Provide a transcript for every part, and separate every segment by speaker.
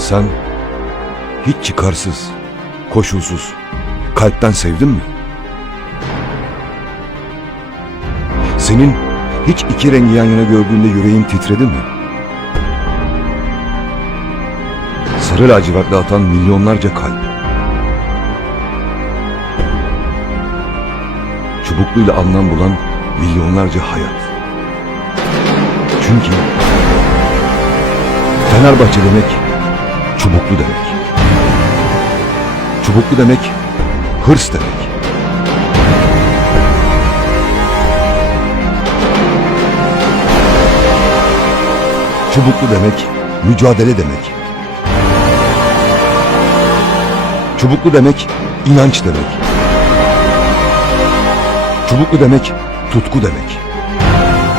Speaker 1: Sen hiç çıkarsız, koşulsuz, kalpten sevdin mi? Senin hiç iki rengi yan yana gördüğünde yüreğin titredi mi? Sarı lacivertle atan milyonlarca kalp. Çubukluyla anlam bulan milyonlarca hayat. Çünkü Fenerbahçe demek çubuklu demek. Çubuklu demek hırs demek. Çubuklu demek mücadele demek. Çubuklu demek inanç demek. Çubuklu demek tutku demek.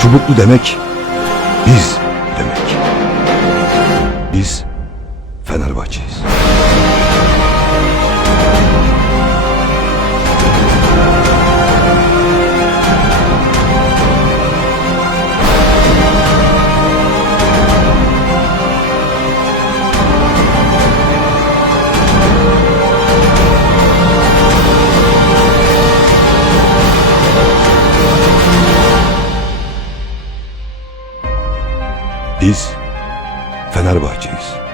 Speaker 1: Çubuklu demek biz demek. Biz Fenerbahçe'yiz. Biz Fenerbahçe'yiz.